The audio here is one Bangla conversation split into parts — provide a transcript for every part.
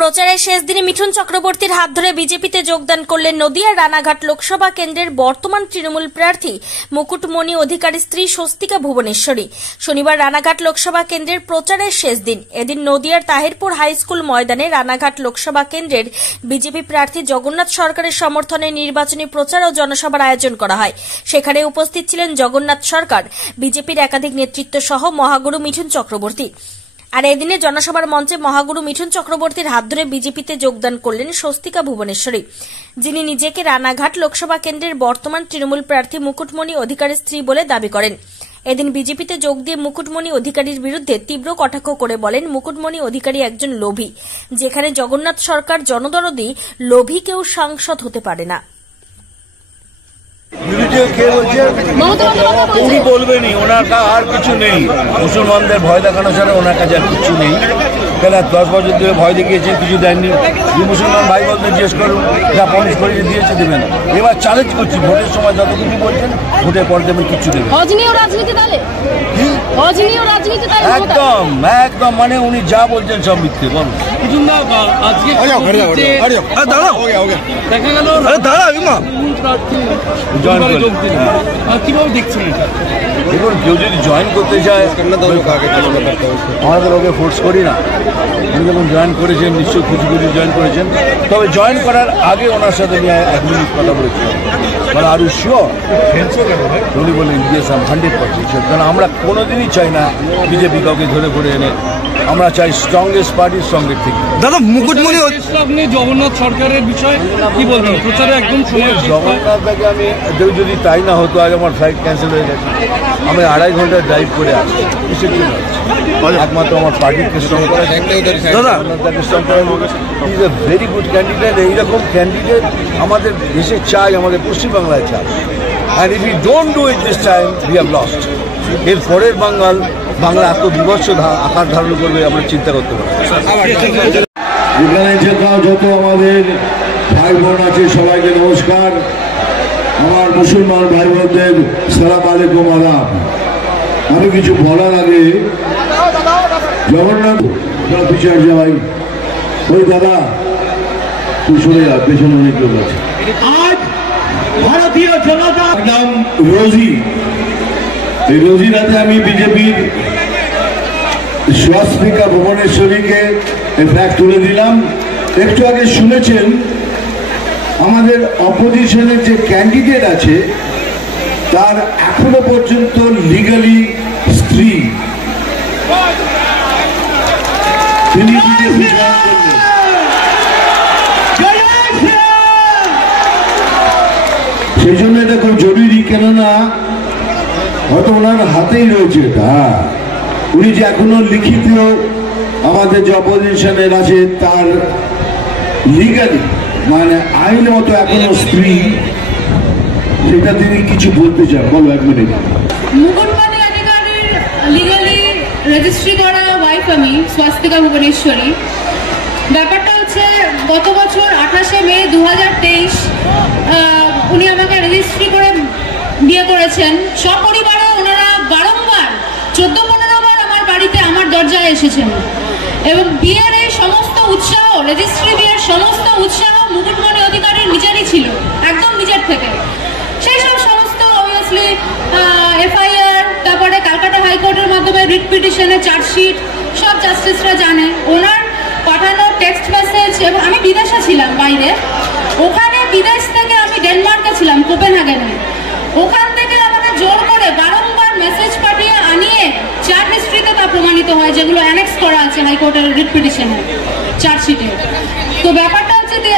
প্রচারের শেষ দিনে মিঠুন চক্রবর্তীর হাত ধরে বিজেপিতে যোগদান করলেন নদিয়ার রানাঘাট লোকসভা কেন্দ্রের বর্তমান তৃণমূল প্রার্থী মুকুটমণি অধিকারীর স্ত্রী স্বস্তিকা ভুবনেশ্বরী। শনিবার রানাঘাট লোকসভা কেন্দ্রের প্রচারের শেষ দিন। এদিন নদিয়ার তাহিরপুর হাই স্কুল ময়দানে রানাঘাট লোকসভা কেন্দ্রের বিজেপি প্রার্থী জগন্নাথ সরকারের সমর্থনে নির্বাচনী প্রচার ও জনসভার আয়োজন করা হয়। সেখানে উপস্থিত ছিলেন জগন্নাথ সরকার, বিজেপির একাধিক নেতৃত্ব সহ মহাগুরু মিঠুন চক্রবর্তী। আর এদিনে জনসভার মঞ্চে মহাগুরু মিঠুন চক্রবর্তীর হাত ধরে বিজেপিতে যোগদান করলেন স্বস্তিকা ভুবনেশ্বরী, যিনি নিজেকে রানাঘাট লোকসভা কেন্দ্রের বর্তমান তৃণমূল প্রার্থী মুকুটমণি অধিকারীর স্ত্রী বলে দাবি করেন। এদিন বিজেপিতে যোগ দিয়ে মুকুটমণি অধিকারীর বিরুদ্ধে তীব্র কটাক্ষ করে বলেন, মুকুটমণি অধিকারী একজন লোভী। যেখানে জগন্নাথ সরকার জনদরদি, লোভী কেউ সাংসদ হতে পারে না। উনি বলবেনই, ওনার আর কিছু নেই। মুসলমানদের ভয় দেখানো ছাড়া ওনার কাছে আর কিছু নেই। কেন 10 বছর ধরে ভয় দেখিয়েছেন, কিছু দেননি। মুসলমান ভাই বোনদের জিজ্ঞেস করুন, যা প্রমিস করে দিয়েছে দেবে না। এবার চ্যালেঞ্জ করছি, ভোটের সময় যত কিছু বলছেন ভোটের পর দেবেন কিচ্ছু দেবেন। একদম একদম, মানে উনি যা বলছেন সব মিথ্যে। বলুন দেখুন, কেউ যদি জয়েন করতে চায়, আমাদের ওকে ফোর্স করি না। উনি যখন জয়েন করেছেন নিশ্চয়ই খুশি খুশি জয়েন করেছেন। তবে জয়েন করার আগে ওনার সাথে নিয়ে 1 মিনিট কথা বলেছিলাম, মানে আরও শিওর। উনি বললেন ইয়েস, আই এম 100% শিওর। কারণ আমরা কোনোদিনই চাই না বিজেপি কাউকে ধরে ধরে এনে, আমরা চাই স্ট্রংগেস্ট পার্টি স্ট্রংগের থেকে। দাদা, মুকুটমণি আপনি জগন্নাথ সরকারের বিষয়ে কি বলবেন? প্রচারে একদম জগন্নাথটাকে আমি যদি তাই না হতো, আজ আমার ফ্লাইট ক্যান্সেল হয়ে গেছে। আমি 2.5 ঘন্টা ড্রাইভ করে আসছি। কিসের জন্য? একমাত্র আমার পার্টিকে স্ট্রং করা। জগন্নাথটাকে স্ট্রং করা is a very good candidate. এইরকম ক্যান্ডিডেট আমাদের দেশে চাই, আমাদের পশ্চিমবাংলায় চাই। And if you don't do it this time, we have lost. এর পরের বাংলা এত বিভৎস আকার ধারণ করবে আমরা চিন্তা করতে পারি। এখানে যত আমাদের ভাই বোন আছে সবাইকে নমস্কার। আমার মুসলমান ভাই বোনদের সালাম আলাইকুম, আদাব। আমি কিছু বলার আগে জগন্নাথ বিচার যাই, ওই দাদা তুই শুনে যা, পেছনে অনেক লোক আছে। আজ ভারতীয় জনতা নাম রোজি, এই রোজির হাতে আমি বিজেপির স্বস্তিকা ভুবনেশ্বরীকে ফ্ল্যাগ তুলে দিলাম। একটু আগে শুনেছেন আমাদের অপোজিশনের যে ক্যান্ডিডেট আছে তার এখনো পর্যন্ত লিগালি স্ত্রী, তিনি বিজেপি জয়েন করলেন। সেই জন্য এটা খুব জরুরি, কেননা হয়তো ওনার হাতেই রয়েছে এটা। উনি যে এখনো লিখিত আমাদের যে অপোজিশনের আছে তার লিগালি, মানে আইন মতো এখনো স্ত্রী, সেটা তিনি কিছু বলতে চান। বলো 1 মিনিট। মুকুটমণি অধিকারীর লিগালি রেজিস্ট্রি করা ওয়াইফ আমি, স্বস্তিকা ভুবনেশ্বরী। ব্যাপারটা হচ্ছে, গত বছর 28শে মে 2023 উনি আমাকে রেজিস্ট্রি করে বিয়ে করেছেন। সপরিবারে ওনারা বারংবার 14-15 বার আমার বাড়িতে, আমার দরজায় এসেছেন। এবং বিয়ের এই সমস্ত উৎসাহ, রেজিস্ট্রি বিয়ের সমস্ত উৎসাহ মুকুটমণি অধিকারীর নিজেরই ছিল, একদম নিজের থেকে। সেই সব সমস্ত অবভিয়াসলি এফআইআর, তারপরে ক্যালকাটা হাইকোর্টের মাধ্যমে রিট পিটিশনে চার্জশিট, সব জাস্টিসরা জানে। ওনার পাঠানো টেক্সট মেসেজ, এবং আমি বিদেশে ছিলাম বাইরে, ওখানে বিদেশ থেকে আমি ডেনমার্কে ছিলাম, কোপেনহেগেনে। ওখান থেকে আমাকে জোর করে বারংবার মেসেজ পাঠিয়ে আনিয়ে চার্জ হিস্ট্রিতে তা প্রমাণিত হয়, যেগুলো অ্যানেক্স করা আছে হাইকোর্টের রিট পিটিশনে, চার্জশিটে। তো ব্যাপারটা হচ্ছে যে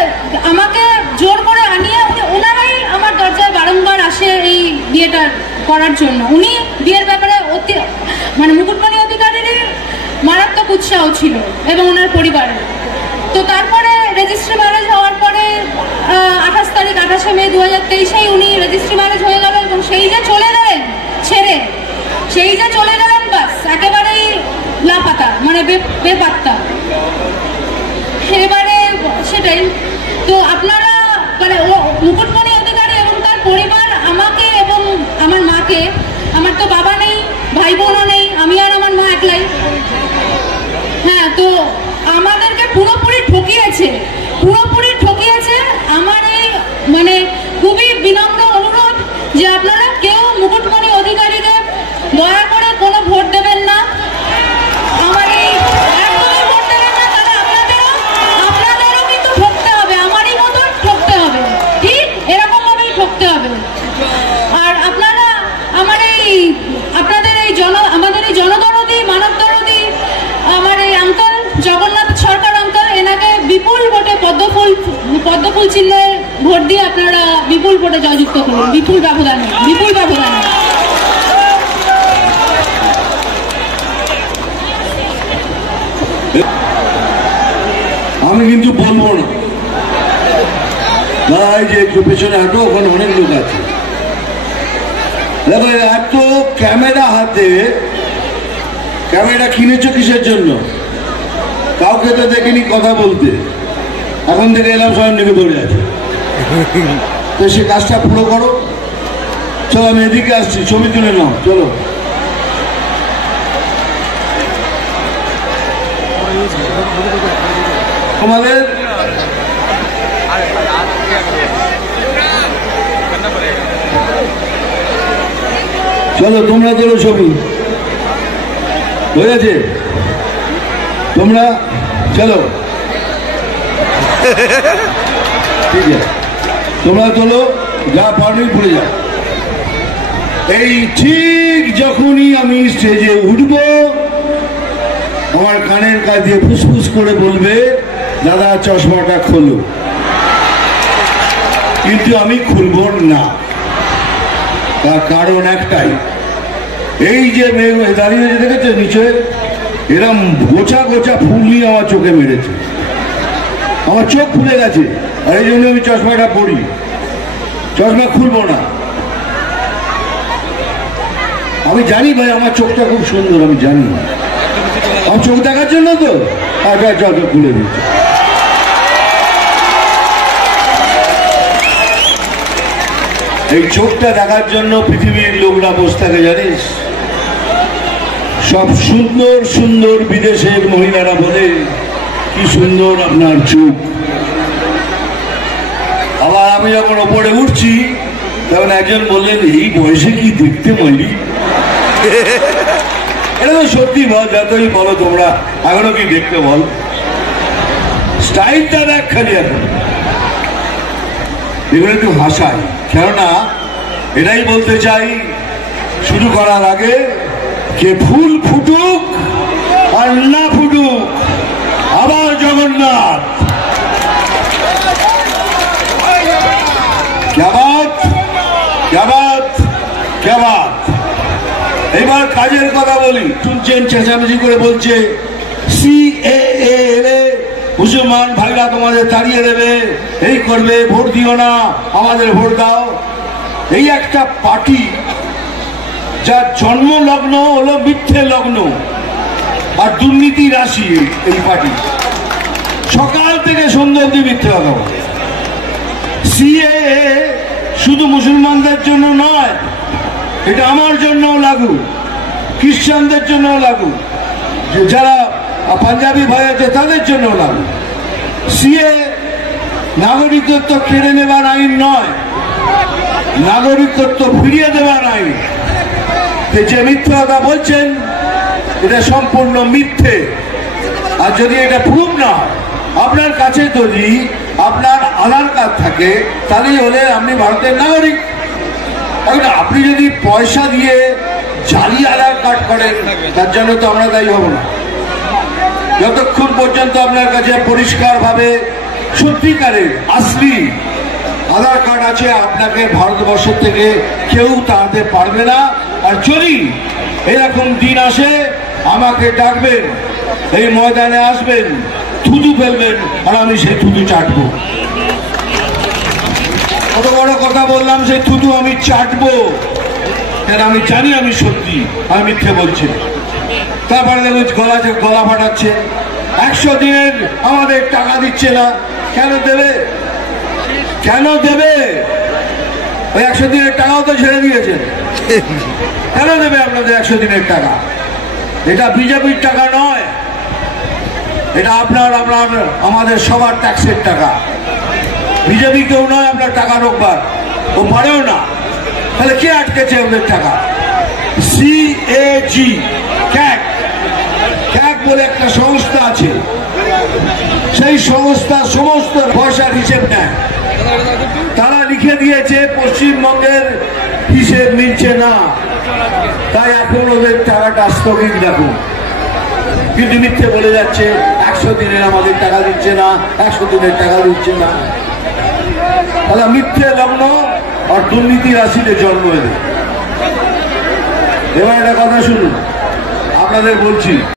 আমাকে জোর করে আনিয়ে ওনারাই আমার দরজায় বারংবার আসে এই বিয়েটা করার জন্য। উনি বিয়ের ব্যাপারে মানে মুকুটমণি অধিকারীর মারাত্মক উৎসাহ ছিল এবং ওনার পরিবারের। তো তারপরে রেজিস্ট্রি ম্যারেজ হওয়ার পরে 28শে মে 2023 উনি রেজিস্ট্রি ম্যারেজ হয়ে গেল। এবং সেই যে চলে গেলেন ছেড়ে, সেই যে চলে গেলেন, বাস একেবারেই লাপাতা, মানে বেপাত্তা। এবারে সেটাই তো আপনারা, মানে মুকুটমণি অধিকারী এবং তার পরিবার আমাকে এবং আমার মাকে, আমার তো বাবা নেই, ভাই বোনও নেই, আমি আর আমার মা একলাই। হ্যাঁ, তো আমাদেরকে পুরোপুরি ঠকিয়ে পদ্মফুল চিহ্নে ভোট দিয়ে আপনারা বিপুল ভোটে জয়যুক্ত করুন, বিপুল ব্যবধানে। আমি কিন্তু বলবো না দাদা, এই যে একটু পেছনে হাঁটো, ওখানে অনেক লোক আছে। দেখো এত ক্যামেরা হাতে, ক্যামেরা কিনেছো কিসের জন্য? কাউকে তো দেখিনি কথা বলতে, এখন থেকে এলাম সবাই নেমে ধরে আছে। তো সে কাজটা পুরো করো। চলো আমি এদিকে আসছি, ছবি তুলে নাও, চলো। আমাদের চলো তোমরা তোলো ছবি, হয়ে গেছে? তোমরা চলো, ঠিক আছে, তোমরা তোলো, যা পারবি ভুলে যাও। এই ঠিক যখনই আমি স্টেজে উঠবো, আমার কানের কাছে দিয়ে ফুসফুস করে বলবে, দাদা চশমাটা খোলো। কিন্তু আমি খুলব না, তার কারণ একটাই, এই যে মেয়ে দাঁড়িয়ে দেখেছে নিচে, এরম গোছা গোছা ফুললি আমার চোখে মেরেছে, আমার চোখ ফুলে গেছে, আর এই জন্য আমি চশমাটা পরি, চশমা খুলবো না। আমি জানি ভাই আমার চোখটা খুব সুন্দর, আমি জানি, আমার চোখ দেখার জন্য তো চোখ খুলে দিচ্ছে। এই চোখটা দেখার জন্য পৃথিবীর লোকরা বসে থাকে, জানিস? সব সুন্দর সুন্দর বিদেশের মহিলারা বলে কি সুন্দর আপনার চোখ। আবার আমি যখন ওপরে উঠছি তখন একজন বললেন, এই বয়সে কি দেখতে মাইলি? এটা তো সত্যি, বল, যতই বলো তোমরা, এখনো কি দেখতে বল? স্টাইলটা দেখ খালি, এখন এগুলো একটু হাসাই, কেননা এটাই বলতে চাই শুরু করার আগে, যে ফুল ফুটুক আর না ফুটুক, আবার জগন্নাথ। এবার কাজের কথা বলি। শুনছেন চেঁচামেচি করে বলছে সিএএ, মুসলমান ভাইরা তোমাদের তাড়িয়ে দেবে, এই করবে, ভোট দিও না, আমাদের ভোট দাও। এই একটা পার্টি যার জন্ম লগ্ন হলো মিথ্যে লগ্ন আর দুর্নীতি রাশি। এই পার্টি সকাল থেকে সন্ধ্যা অবধি মিথ্যে কথা বলে। সিএএ শুধু মুসলমানদের জন্য নয়, এটা আমার জন্যও লাগু, খ্রিস্টানদের জন্যও লাগু, যারা পাঞ্জাবি ভাই আছে তাদের জন্যও লাগু। সিএ নাগরিকত্ব কেড়ে নেবার আইন নয়, নাগরিকত্ব ফিরিয়ে দেবার আইন। যে মিথ্যে কথা বলছেন এটা সম্পূর্ণ মিথ্যে। আর যদি এটা প্রুফ না হয়, আপনার কাছে যদি আপনার আধার কার্ড থাকে, তাহলেই হলে আপনি ভারতের নাগরিক। এখন আপনি যদি পয়সা দিয়ে জালি আধার কার্ড করেন, তার জন্য তো আমরা দায়ী হব না। যতক্ষণ পর্যন্ত আপনার কাছে পরিষ্কারভাবে সত্যিকারের আসলি আধার কার্ড আছে, আপনাকে ভারতবর্ষের থেকে কেউ তাড়াতে পারবে না। আর যদি এরকম দিন আসে, আমাকে ডাকবেন, এই ময়দানে আসবেন, থুতু ফেলবেন, আর আমি সেই থুতু চাটবো। কত বড় কথা বললাম, সেই থুতু আমি চাটবো, কেন আমি জানি আমি সত্যি, আমি মিথ্যে বলছি। তারপরে দেখুন গলা ফাটাচ্ছে, 100 দিনের আমাদের টাকা দিচ্ছে না। কেন দেবে? কেন দেবে? ওই 100 দিনের টাকাও তো ছেড়ে দিয়েছে। কেন দেবে আপনাদের 100 দিনের টাকা? এটা বিজেপির টাকা নয়, এটা আপনার আমাদের সবার ট্যাক্সের টাকা। বিজেপি কেউ নয় আপনার টাকা রোকবার, ও পারেও না। তাহলে কে আটকেছে ওদের টাকা? সিএজি, ক্যাক বলে একটা সংস্থা আছে, সেই সংস্থা সমস্ত পয়সার হিসেব নেয়। তারা লিখে দিয়েছে পশ্চিমবঙ্গের হিসেব মিলছে না, তাই এখন ওদের টাকাটা স্থগিত রাখুন। কিন্তু মিথ্যে বলে যাচ্ছে 100 দিনের আমাদের টাকা দিচ্ছে না, 100 দিনের টাকা দিচ্ছে না। তাহলে মিথ্যে লগ্ন আর দুর্নীতি রাশিতে জন্ম এলে। এবার একটা কথা শুনুন, আপনাদের বলছি।